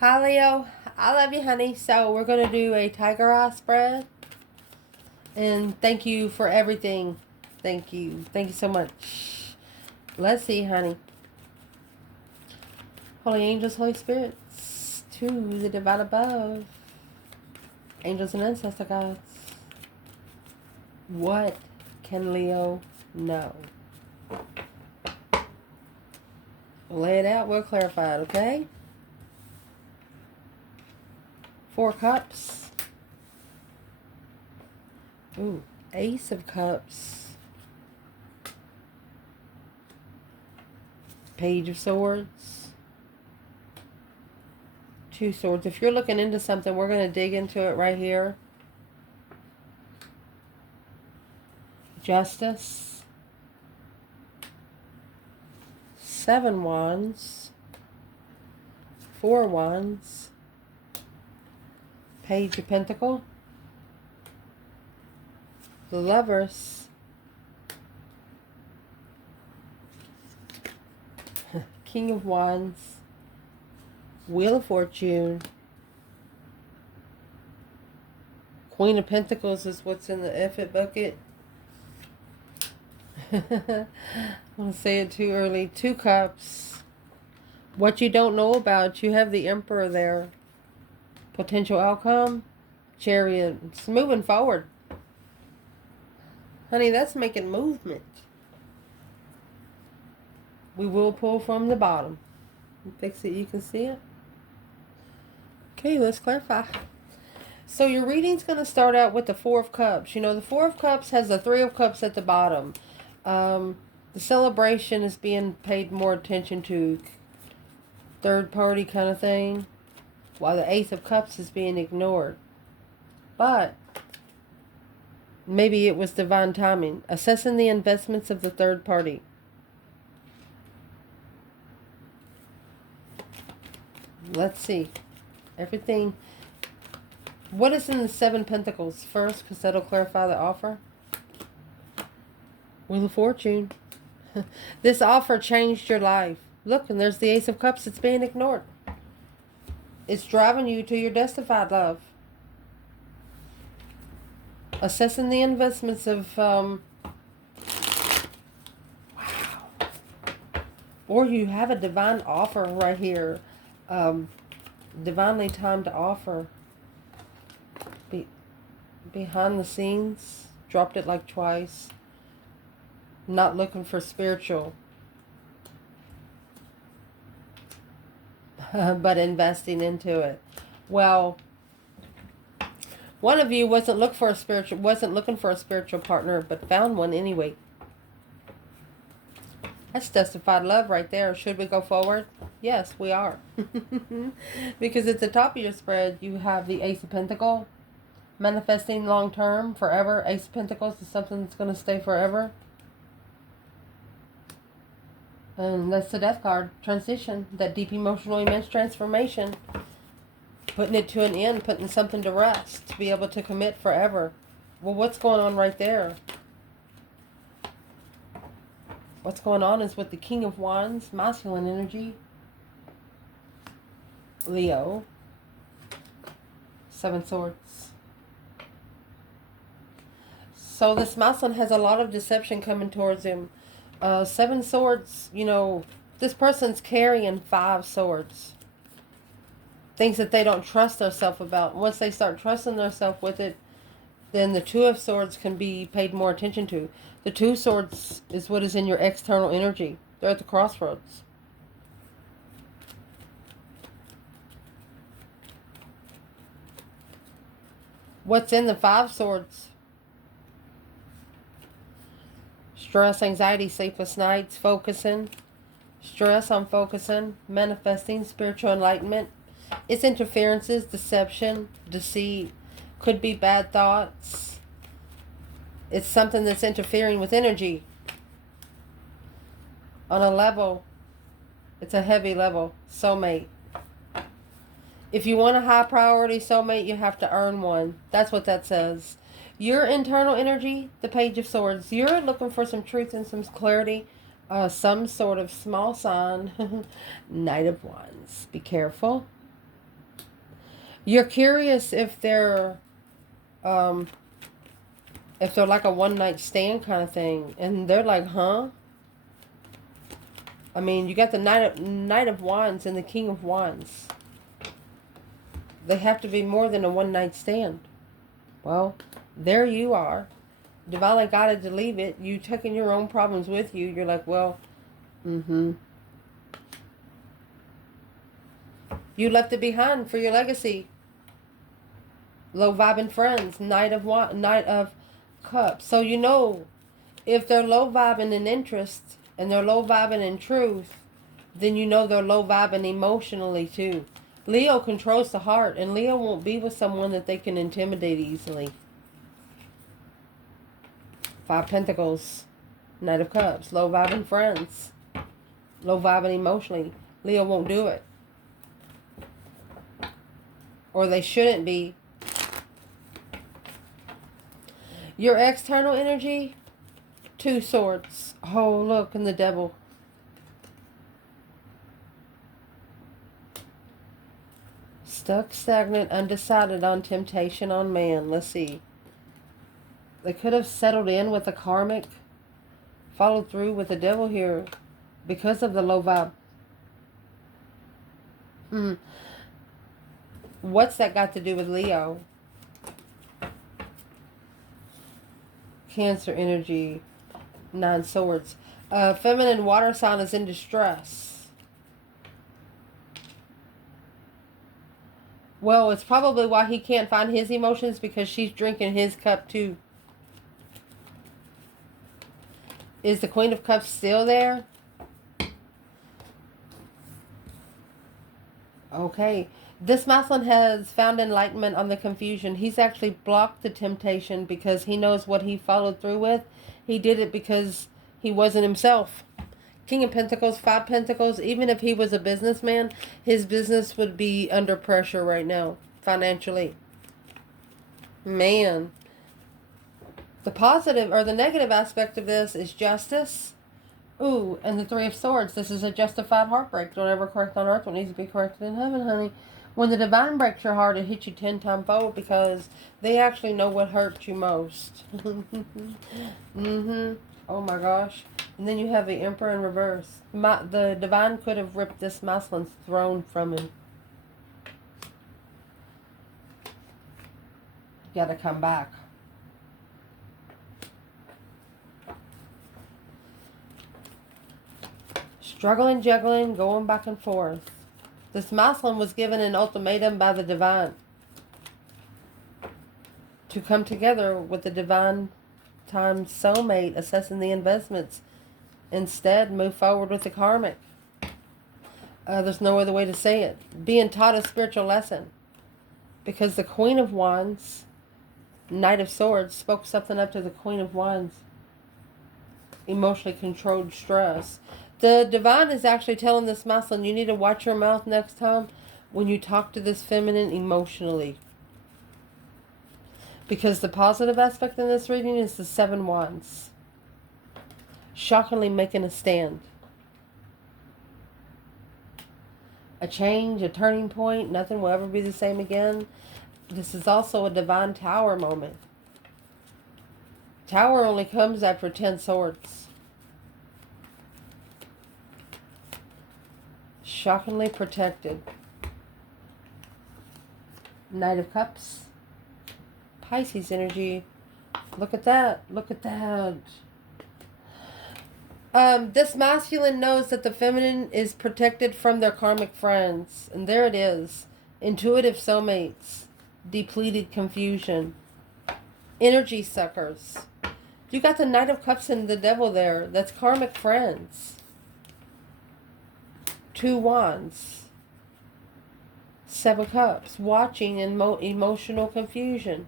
Hi Leo, I love you honey. So we're going to do a tiger eye spread. And thank you for everything. Thank you. Thank you so much. Let's see honey. Holy angels, Holy spirits, to the divine above. Angels and ancestor gods. What can Leo know? Lay it out, we'll clarify it, okay? 4 cups. Ooh, Ace of Cups. Page of Swords. 2 swords. If you're looking into something, we're going to dig into it right here. Justice. 7 wands. 4 wands. Page of Pentacle. The Lovers. King of Wands. Wheel of Fortune. Queen of Pentacles is what's in the F it bucket. I want to say it too early. 2 cups. What you don't know about, you have the Emperor there. Potential outcome. Chariot. It's moving forward. Honey, that's making movement. We will pull from the bottom. Fix it, you can see it. Okay, let's clarify. So your reading's going to start out with the 4 of Cups. You know, the 4 of Cups has the 3 of Cups at the bottom. The celebration is being paid more attention to, third party kind of thing, while the Ace of Cups is being ignored. But maybe it was divine timing. Assessing the investments of the third party. Let's see. Everything. What is in the 7 Pentacles first? Because that'll clarify the offer. Wheel of Fortune. This offer changed your life. Look, and there's the Ace of Cups. It's being ignored. It's driving you to your destined love. Assessing the investments of, wow. Or you have a divine offer right here. Divinely timed offer. Behind the scenes. Dropped it like twice. Not looking for spiritual. But investing into it. Well, one of you wasn't looking for a spiritual partner, but found one anyway. That's justified love right there. Should we go forward? Yes, we are. Because at the top of your spread, you have the Ace of Pentacles. Manifesting long term, forever. Ace of Pentacles is something that's going to stay forever. And that's the Death card. Transition. That deep emotional immense transformation. Putting it to an end. Putting something to rest. To be able to commit forever. Well, what's going on right there? What's going on is with the King of Wands. Masculine energy. Leo. 7 Swords. So this masculine has a lot of deception coming towards him. 7 Swords, you know, this person's carrying 5 swords. Things that they don't trust themselves about. Once they start trusting themselves with it, then the 2 of Swords can be paid more attention to. The 2 Swords is what is in your external energy. They're at the crossroads. What's in the 5 Swords? Stress, anxiety, sleepless nights, focusing. Stress on focusing, manifesting, spiritual enlightenment. It's interferences, deception, deceit. Could be bad thoughts. It's something that's interfering with energy. On a level, it's a heavy level. Soulmate. If you want a high priority soulmate, you have to earn one. That's what that says. Your internal energy, the Page of Swords, you're looking for some truth and some clarity. Some sort of small sign. Knight of Wands. Be careful. You're curious um, if they're like a one-night stand kind of thing. And they're like, huh? I mean, you got the Knight of Wands and the King of Wands. They have to be more than a one-night stand. Well, there you are. Divinely guided to leave it. You taking your own problems with you. You're like, well, you left it behind for your legacy. Low vibing friends. Knight of Cups. So you know, if they're low vibing in interest and they're low vibing in truth, then you know they're low vibing emotionally too. Leo controls the heart, and Leo won't be with someone that they can intimidate easily. 5 Pentacles, Knight of Cups, low vibing friends, low vibing emotionally. Leo won't do it. Or they shouldn't be. Your external energy, 2 Swords. Oh, look, and the Devil. Stuck, stagnant, undecided on temptation on man. Let's see. They could have settled in with the Karmic. Followed through with the Devil here. Because of the low vibe. What's that got to do with Leo? Cancer energy. 9 Swords. Feminine water sign is in distress. Well, it's probably why he can't find his emotions, because she's drinking his cup too. Is the Queen of Cups still there? Okay. This masculine has found enlightenment on the confusion. He's actually blocked the temptation because he knows what he followed through with. He did it because he wasn't himself. King of Pentacles, 5 Pentacles. Even if he was a businessman, his business would be under pressure right now, financially. Man. The positive or the negative aspect of this is justice. Ooh, and the 3 of Swords. This is a justified heartbreak. Don't ever correct on earth what needs to be corrected in heaven, honey. When the divine breaks your heart, it hits you 10 times fold, because they actually know what hurt you most. Oh my gosh. And then you have the Emperor in reverse. The divine could have ripped this masculine's throne from him. You gotta come back. Struggling, juggling, going back and forth. This masculine was given an ultimatum by the divine to come together with the divine time soulmate, assessing the investments. Instead, move forward with the karmic. There's no other way to say it. Being taught a spiritual lesson. Because the Queen of Wands, Knight of Swords, spoke something up to the Queen of Wands. Emotionally controlled stress. The divine is actually telling this masculine, you need to watch your mouth next time when you talk to this feminine emotionally. Because the positive aspect in this reading is the 7 Wands. Shockingly making a stand. A change, a turning point. Nothing will ever be the same again. This is also a divine Tower moment. Tower only comes after 10 Swords. Shockingly protected. Knight of Cups. Pisces energy. Look at that. Look at that. This masculine knows that the feminine is protected from their karmic friends. And there it is. Intuitive soulmates. Depleted confusion. Energy suckers. You got the Knight of Cups and the Devil there. That's karmic friends. 2 Wands. 7 Cups. Watching in emotional confusion.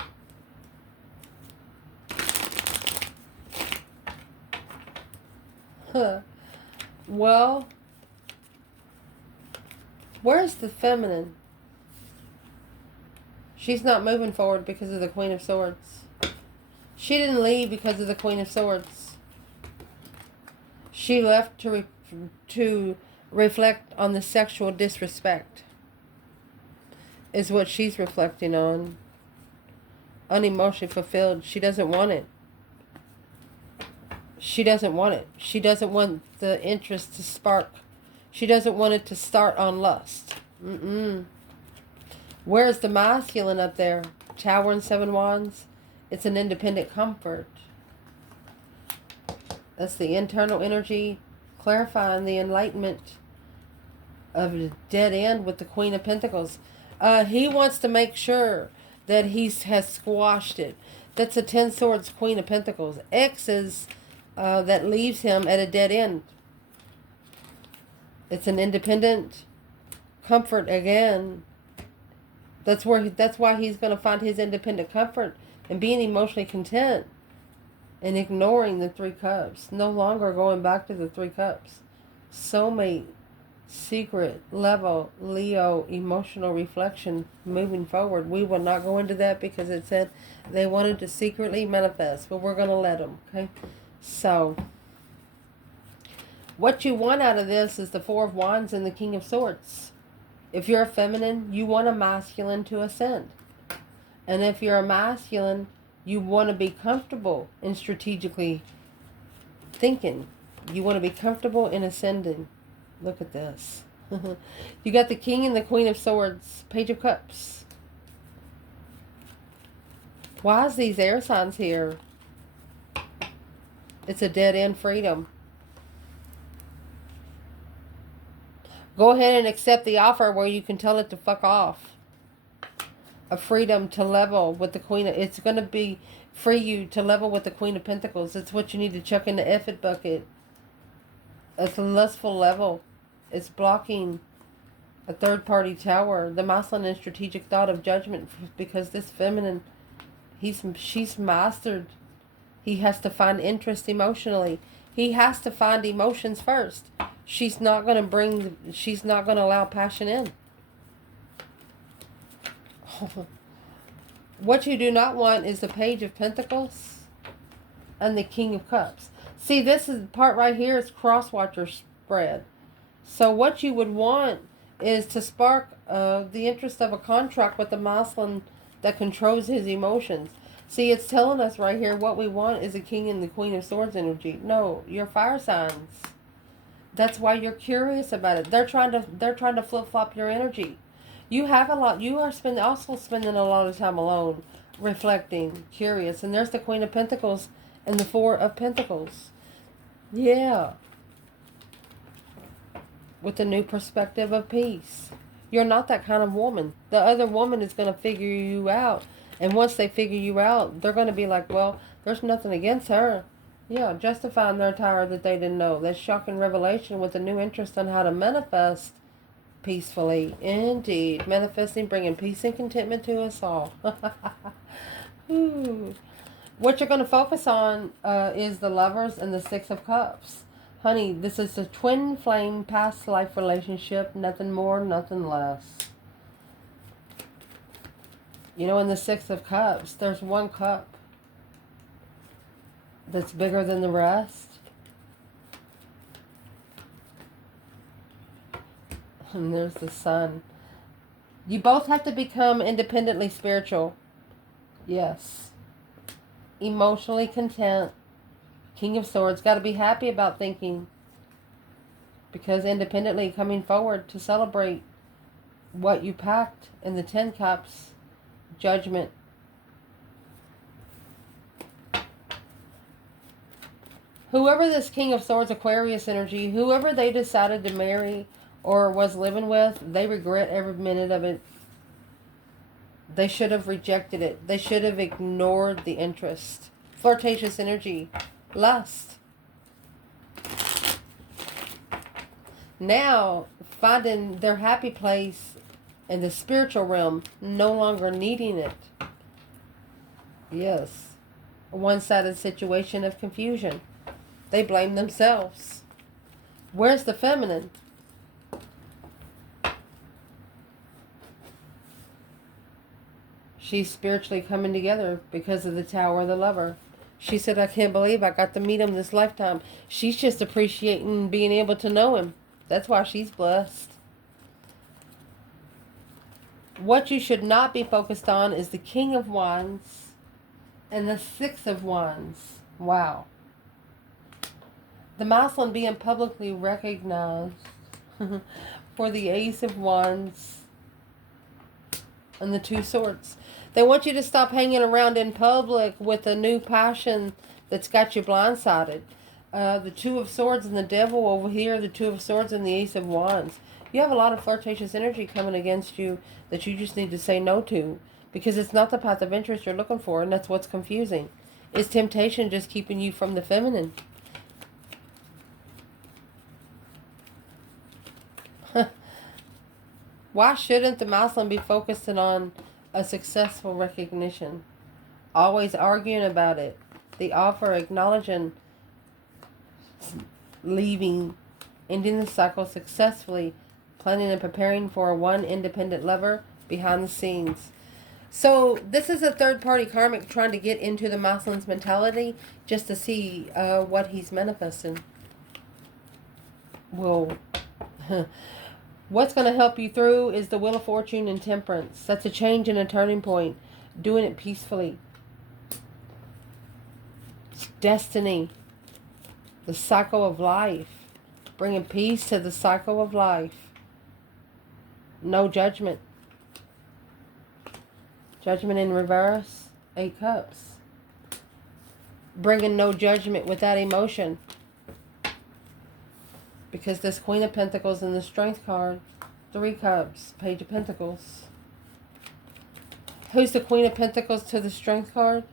Well, where's the feminine? She's not moving forward because of the Queen of Swords. She didn't leave because of the Queen of Swords. She left to reflect on the sexual disrespect. is what she's reflecting on. Unemotionally fulfilled. She doesn't want it. She doesn't want it. She doesn't want the interest to spark. She doesn't want it to start on lust. Where's the masculine up there? Tower and 7 wands. It's an independent comfort. That's the internal energy, clarifying the enlightenment of a dead end with the Queen of Pentacles. He wants to make sure that he has squashed it. That's a 10 swords, Queen of Pentacles. X's that leaves him at a dead end. It's an independent comfort again. That's why he's going to find his independent comfort and being emotionally content and ignoring the 3 cups. No longer going back to the 3 cups. Soulmate, secret, level, Leo, emotional reflection, moving forward. We will not go into that because it said they wanted to secretly manifest, but we're going to let them, okay? So, what you want out of this is the 4 of Wands and the King of Swords. If you're a feminine, you want a masculine to ascend. And if you're a masculine, you want to be comfortable in strategically thinking. You want to be comfortable in ascending. Look at this. You got the King and the Queen of Swords. Page of Cups. Why is these air signs here? It's a dead end freedom. Go ahead and accept the offer where you can tell it to fuck off. A freedom to level with the Queen. It's going to be free you to level with the Queen of Pentacles. It's what you need to chuck in the effort bucket. It's a lustful level. It's blocking a third-party tower. The masculine and strategic thought of judgment, because this feminine, she's mastered. He has to find interest emotionally. He has to find emotions first. She's not going to allow passion in. What you do not want is the Page of Pentacles and the King of Cups. See, this is the part right here is cross-watcher spread. So what you would want is to spark the interest of a contract with the masculine that controls his emotions. See, it's telling us right here what we want is a King and the Queen of Swords energy. No, you're fire signs. That's why you're curious about it. They're trying to flip-flop your energy. You have a lot. You are also spending a lot of time alone, reflecting, curious. And there's the Queen of Pentacles and the 4 of Pentacles. Yeah. With a new perspective of peace. You're not that kind of woman. The other woman is going to figure you out. And once they figure you out, they're going to be like, well, there's nothing against her. Yeah, justifying their tower that they didn't know. That shocking revelation with a new interest on how to manifest peacefully. Indeed. Manifesting, bringing peace and contentment to us all. What you're going to focus on is the Lovers and the 6 of Cups. Honey, this is a twin flame past life relationship. Nothing more, nothing less. You know, in the 6 of Cups, there's one cup that's bigger than the rest. And there's the Sun. You both have to become independently spiritual. Yes. Emotionally content. King of Swords. Got to be happy about thinking. Because independently coming forward to celebrate what you packed in the 10 Cups. Judgment. Whoever this King of Swords, Aquarius energy, whoever they decided to marry or was living with, they regret every minute of it. They should have rejected it. They should have ignored the interest. Flirtatious energy. Lust. Now, finding their happy place in the spiritual realm, no longer needing it. Yes. A one-sided situation of confusion. They blame themselves. Where's the feminine? She's spiritually coming together because of the Tower of the Lover. She said, I can't believe I got to meet him this lifetime. She's just appreciating being able to know him. That's why she's blessed. What you should not be focused on is the King of Wands and the Six of Wands. Wow. The masculine being publicly recognized for the Ace of Wands and the Two Swords. They want you to stop hanging around in public with a new passion that's got you blindsided. The Two of Swords and the Devil over here, the Two of Swords and the Ace of Wands. You have a lot of flirtatious energy coming against you that you just need to say no to, because it's not the path of interest you're looking for, and that's what's confusing. Is temptation just keeping you from the feminine? Why shouldn't the masculine be focusing on a successful recognition? Always arguing about it. The offer, acknowledging, leaving, ending the cycle successfully, planning and preparing for one independent lover behind the scenes. So this is a third-party karmic trying to get into the masculine's mentality just to see what he's manifesting. Well, what's going to help you through is the Wheel of Fortune and Temperance. That's a change and a turning point. Doing it peacefully. It's destiny. The cycle of life. Bringing peace to the cycle of life. No judgment. Judgment in reverse. 8 Cups. Bringing no judgment without emotion. Because this Queen of Pentacles and the Strength card. 3 Cups. Page of Pentacles. Who's the Queen of Pentacles to the Strength card?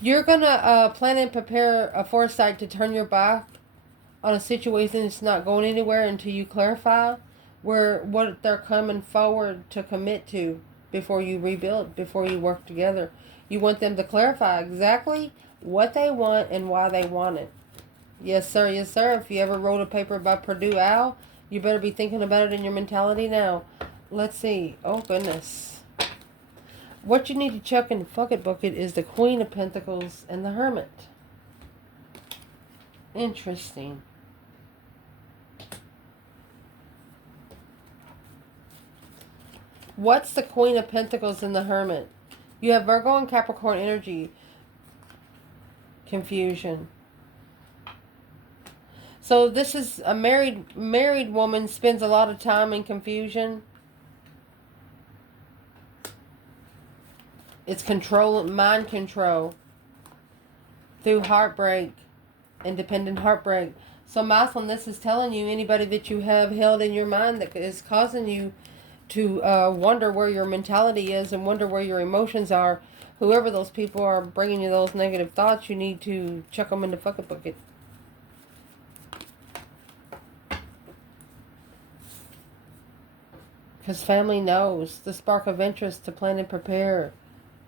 You're going to plan and prepare a foresight to turn your back on a situation that's not going anywhere until you clarify what they're coming forward to commit to before you rebuild, before you work together. You want them to clarify exactly what they want and why they want it. Yes, sir. Yes, sir. If you ever wrote a paper by Purdue Al, you better be thinking about it in your mentality now. Let's see. Oh, goodness. What you need to check in the bucket is the Queen of Pentacles and the Hermit. Interesting. What's the Queen of Pentacles and the Hermit? You have Virgo and Capricorn energy. Confusion. So this is a married woman spends a lot of time in confusion. It's control, mind control through heartbreak, independent heartbreak. So masculine, this is telling you, anybody that you have held in your mind that is causing you to wonder where your mentality is and wonder where your emotions are. Whoever those people are bringing you those negative thoughts, you need to check them in the bucket. Because family knows the spark of interest to plan and prepare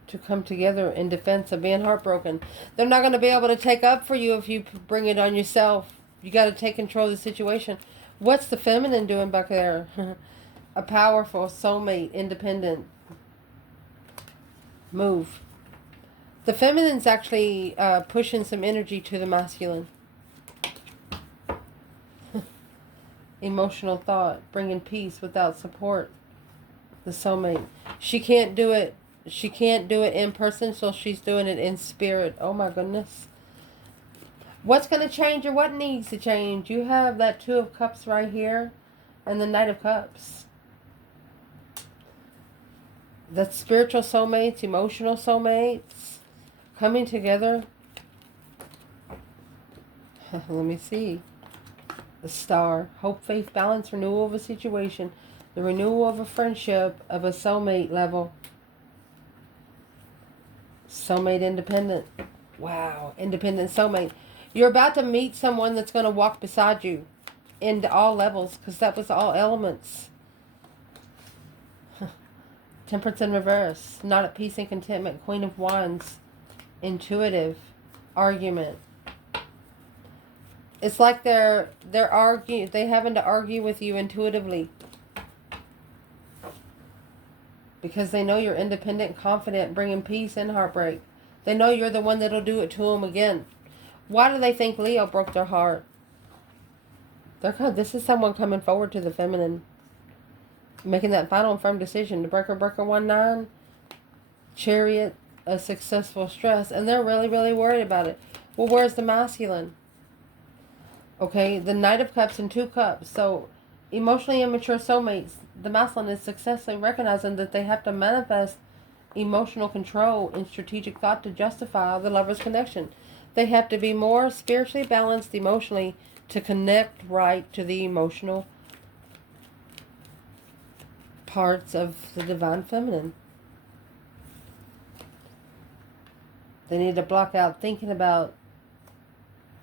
to come together in defense of being heartbroken. They're not going to be able to take up for you if you bring it on yourself. You got to take control of the situation. What's the feminine doing back there? A powerful soulmate, independent move. The feminine's actually pushing some energy to the masculine. Emotional thought, bringing peace without support. The soulmate. She can't do it. She can't do it in person, so she's doing it in spirit. Oh my goodness. What's going to change or what needs to change? You have that 2 of Cups right here and the Knight of Cups. That's spiritual soulmates, emotional soulmates coming together. Let me see. The Star. Hope, faith, balance, renewal of a situation. The renewal of a friendship of a soulmate level. Soulmate independent. Wow. Independent soulmate. You're about to meet someone that's going to walk beside you in all levels, because that was all elements. Temperance in reverse. Not at peace and contentment. Queen of Wands. Intuitive. Argument. It's like they're having to argue with you intuitively. Because they know you're independent, confident, bringing peace and heartbreak. They know you're the one that'll do it to them again. Why do they think Leo broke their heart? This is someone coming forward to the feminine. Making that final and firm decision. The breaker 1-9. Chariot, a successful stress. And they're really, really worried about it. Well, where's the masculine? Okay, the Knight of Cups and 2 Cups. So, emotionally immature soulmates, the masculine is successfully recognizing that they have to manifest emotional control and strategic thought to justify the lover's connection. They have to be more spiritually balanced emotionally to connect right to the emotional parts of the divine feminine. They need to block out thinking about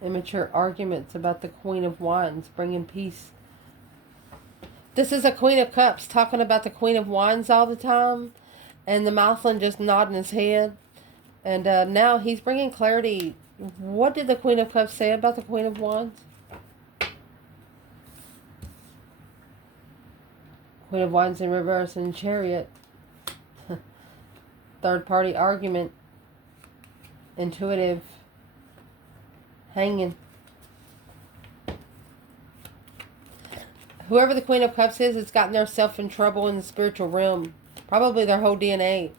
immature arguments about the Queen of Wands, bringing peace. This is a Queen of Cups talking about the Queen of Wands all the time, and the masculine just nodding his head. And now he's bringing clarity. What did the Queen of Cups say about the Queen of Wands? Queen of Wands in reverse and Chariot. Third party argument. Intuitive. Hanging. Whoever the Queen of Cups is, it's gotten themselves in trouble in the spiritual realm. Probably their whole DNA.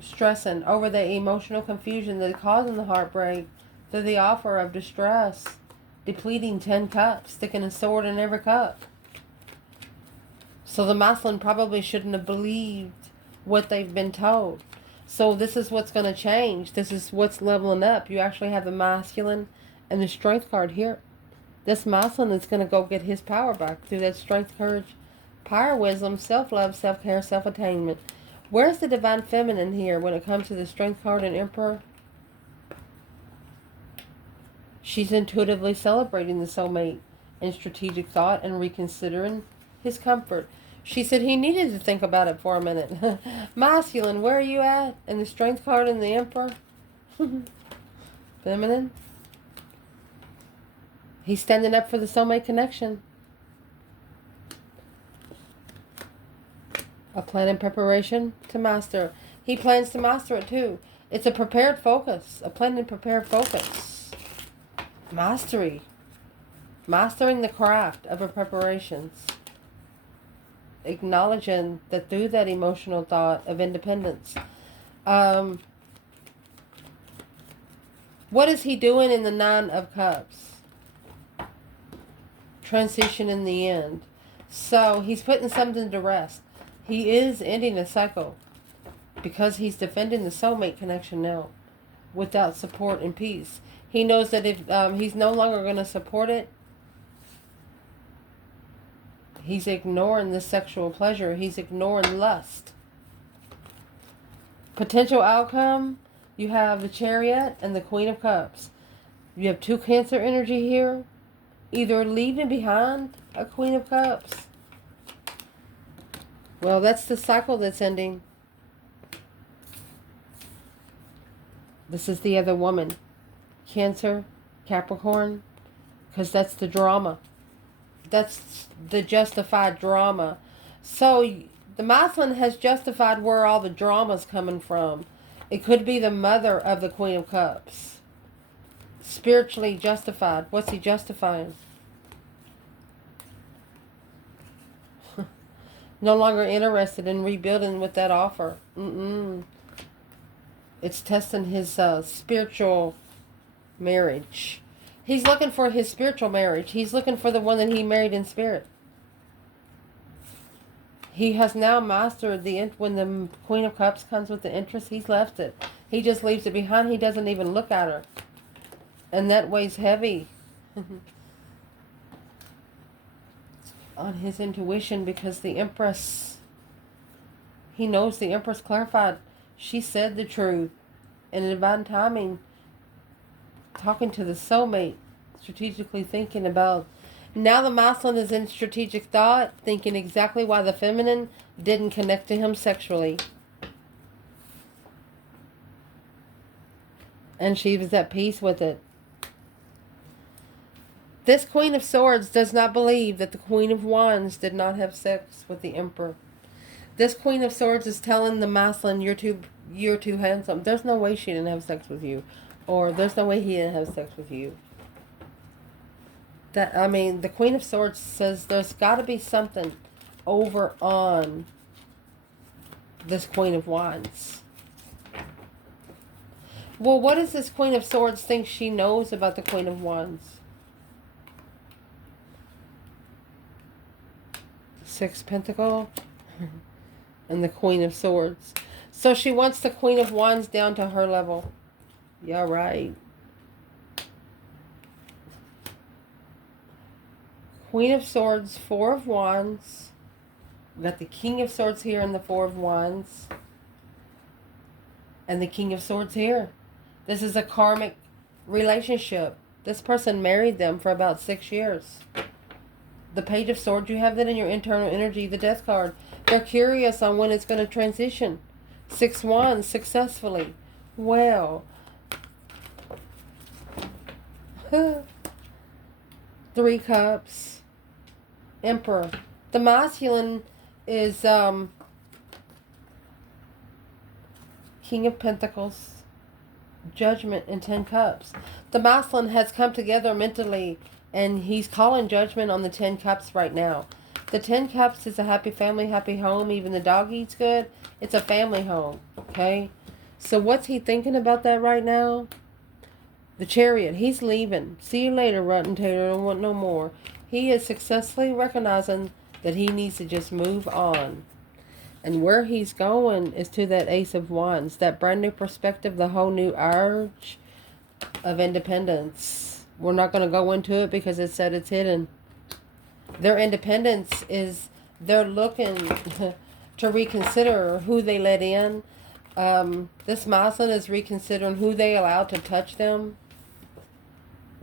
Stressing over the emotional confusion that's causing the heartbreak through the offer of distress. Depleting 10 cups. Sticking a sword in every cup. So the masculine probably shouldn't have believed what they've been told. So this is what's going to change. This is what's leveling up. You actually have the masculine and the strength card here. This masculine is going to go get his power back through that strength, courage, power, wisdom, self-love, self-care, self-attainment. Where's the divine feminine here when it comes to the strength card and emperor? She's intuitively celebrating the soulmate in strategic thought and reconsidering his comfort. She said he needed to think about it for a minute. Masculine, where are you at? And the strength card and the emperor. Feminine. He's standing up for the soulmate connection. A plan and preparation to master. He plans to master it too. It's a prepared focus. A plan and prepared focus. Mastery. Mastering the craft of her preparations. Acknowledging that through that emotional thought of independence. What is he doing in the 9 of Cups? Transition in the end. So he's putting something to rest. He is ending a cycle because he's defending the soulmate connection now without support and peace. He knows that if he's no longer going to support it, he's ignoring the sexual pleasure. He's ignoring lust. Potential outcome, you have the Chariot and the Queen of Cups. You have 2 Cancer energy here. Either leaving behind a Queen of Cups. Well, that's the cycle that's ending. This is the other woman. Cancer, Capricorn. Because that's the drama. That's the justified drama. So the masculine has justified where all the drama's coming from. It could be the mother of the Queen of Cups. Spiritually justified. What's he justifying? No longer interested in rebuilding with that offer. It's testing his spiritual marriage. He's looking for his spiritual marriage. He's looking for the one that he married in spirit. He has now mastered when the Queen of Cups comes with the interest, he's left it. He just leaves it behind. He doesn't even look at her. And that weighs heavy on his intuition because the Empress, he knows the Empress clarified. She said the truth. And in divine timing, talking to the soulmate, strategically thinking about. Now the masculine is in strategic thought, thinking exactly why the feminine didn't connect to him sexually. And she was at peace with it. This Queen of Swords does not believe that the Queen of Wands did not have sex with the Emperor. This Queen of Swords is telling the masculine, you're too handsome. There's no way she didn't have sex with you. Or there's no way he didn't have sex with you. The Queen of Swords says there's got to be something over on this Queen of Wands. Well, what does this Queen of Swords think she knows about the Queen of Wands? Six Pentacle and the Queen of Swords. So she wants the Queen of Wands down to her level. Yeah, right. Queen of Swords, Four of Wands. We've got the King of Swords here and the Four of Wands. And the King of Swords here. This is a karmic relationship. This person married them for about 6 years. The Page of Swords, you have that in your internal energy, the Death card. They're curious on when it's going to transition. 6 Wands, successfully. Well. 3 Cups. Emperor. The masculine is King of Pentacles. Judgment and 10 Cups. The masculine has come together mentally, and he's calling judgment on the 10 Cups right now. The 10 Cups is a happy family, happy home. Even the dog eats good. It's a family home. Okay? So what's he thinking about that right now? The Chariot. He's leaving. See you later, Rutten Taylor. I don't want no more. He is successfully recognizing that he needs to just move on. And where he's going is to that Ace of Wands. That brand new perspective, the whole new urge of independence. We're not going to go into it because it said it's hidden. Their independence is, they're looking to reconsider who they let in. This masculine is reconsidering who they allowed to touch them.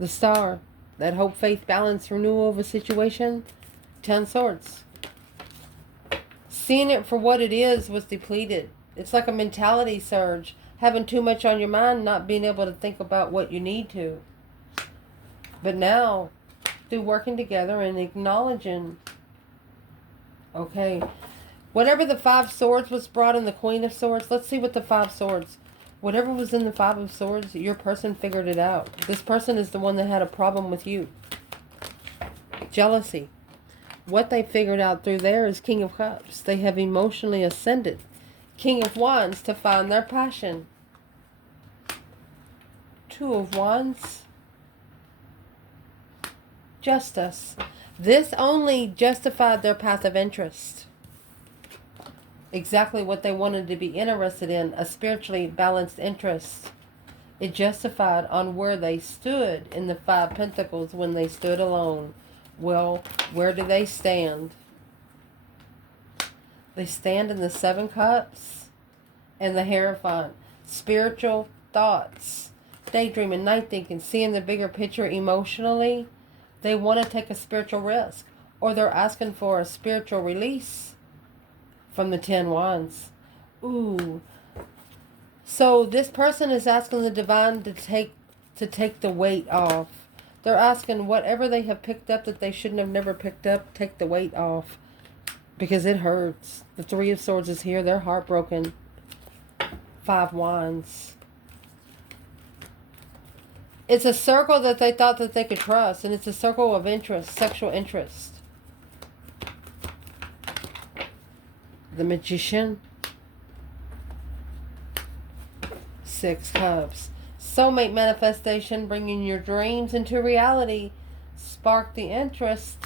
The Star. That hope, faith, balance, renewal of a situation. 10 Swords. Seeing it for what it is was depleted. It's like a mentality surge. Having too much on your mind, not being able to think about what you need to. But now, through working together and acknowledging, okay, whatever the 5 Swords was brought in the Queen of Swords, let's see what the 5 Swords, whatever was in the 5 of Swords, your person figured it out. This person is the one that had a problem with you. Jealousy. What they figured out through there is King of Cups. They have emotionally ascended. King of Wands to find their passion. 2 of Wands. Justice. This only justified their path of interest. Exactly what they wanted to be interested in. A spiritually balanced interest. It justified on where they stood in the 5 Pentacles when they stood alone. Well, where do they stand? They stand in the 7 Cups and the Hierophant. Spiritual thoughts. Daydreaming, night thinking, seeing the bigger picture emotionally. They want to take a spiritual risk. Or they're asking for a spiritual release from the 10 Wands. Ooh. So this person is asking the divine to take the weight off. They're asking whatever they have picked up that they shouldn't have never picked up, take the weight off. Because it hurts. The 3 of Swords is here. They're heartbroken. 5 Wands. It's a circle that they thought that they could trust. And it's a circle of interest, sexual interest. The Magician. 6 Cups. Soulmate manifestation, bringing your dreams into reality. Spark the interest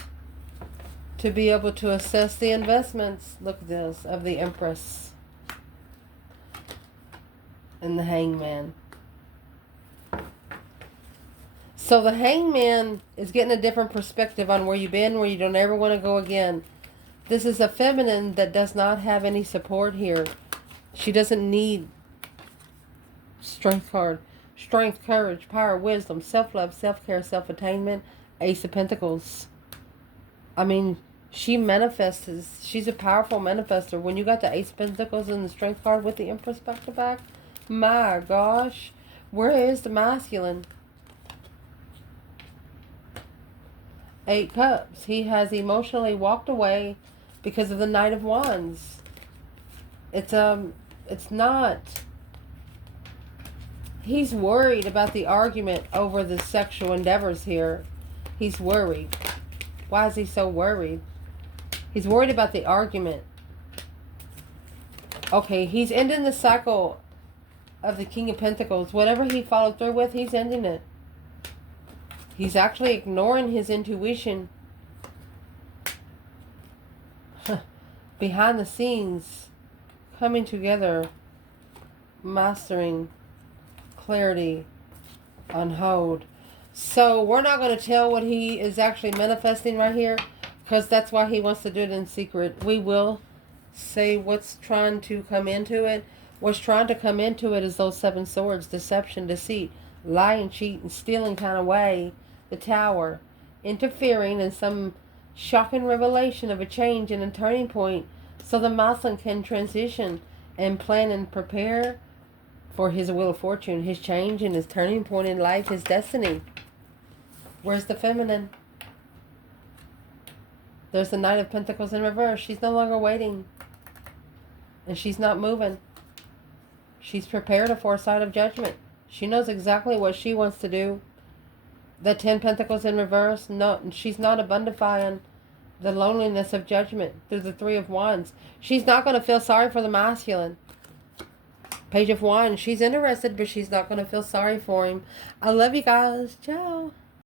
to be able to assess the investments. Look at this, of the Empress. And the Hangman. So the Hangman is getting a different perspective on where you've been, where you don't ever want to go again. This is a feminine that does not have any support here. She doesn't need Strength card. Strength, courage, power, wisdom, self-love, self-care, self-attainment. Ace of Pentacles. I mean, she manifests. She's a powerful manifester. When you got the Ace of Pentacles and the Strength card with the Empress back to back, my gosh, where is the masculine? 8 Cups. He has emotionally walked away because of the Knight of Wands. It's not. He's worried about the argument over the sexual endeavors here. He's worried. Why is he so worried? He's worried about the argument. Okay, he's ending the cycle of the King of Pentacles. Whatever he followed through with, he's ending it. He's actually ignoring his intuition. Behind the scenes, coming together, mastering, clarity, on hold. So we're not going to tell what he is actually manifesting right here, because that's why he wants to do it in secret. We will say what's trying to come into it. What's trying to come into it is those 7 swords: deception, deceit, lying, cheat, and stealing kind of way. The Tower, interfering in some shocking revelation of a change and a turning point, so the masculine can transition and plan and prepare for his wheel of fortune, his change and his turning point in life, his destiny. Where's the feminine? There's the Knight of Pentacles in reverse. She's no longer waiting. And she's not moving. She's prepared a foresight of judgment. She knows exactly what she wants to do. The 10 Pentacles in reverse. No, she's not abundifying the loneliness of judgment through the 3 of Wands. She's not going to feel sorry for the masculine. Page of Wands. She's interested, but she's not going to feel sorry for him. I love you guys. Ciao.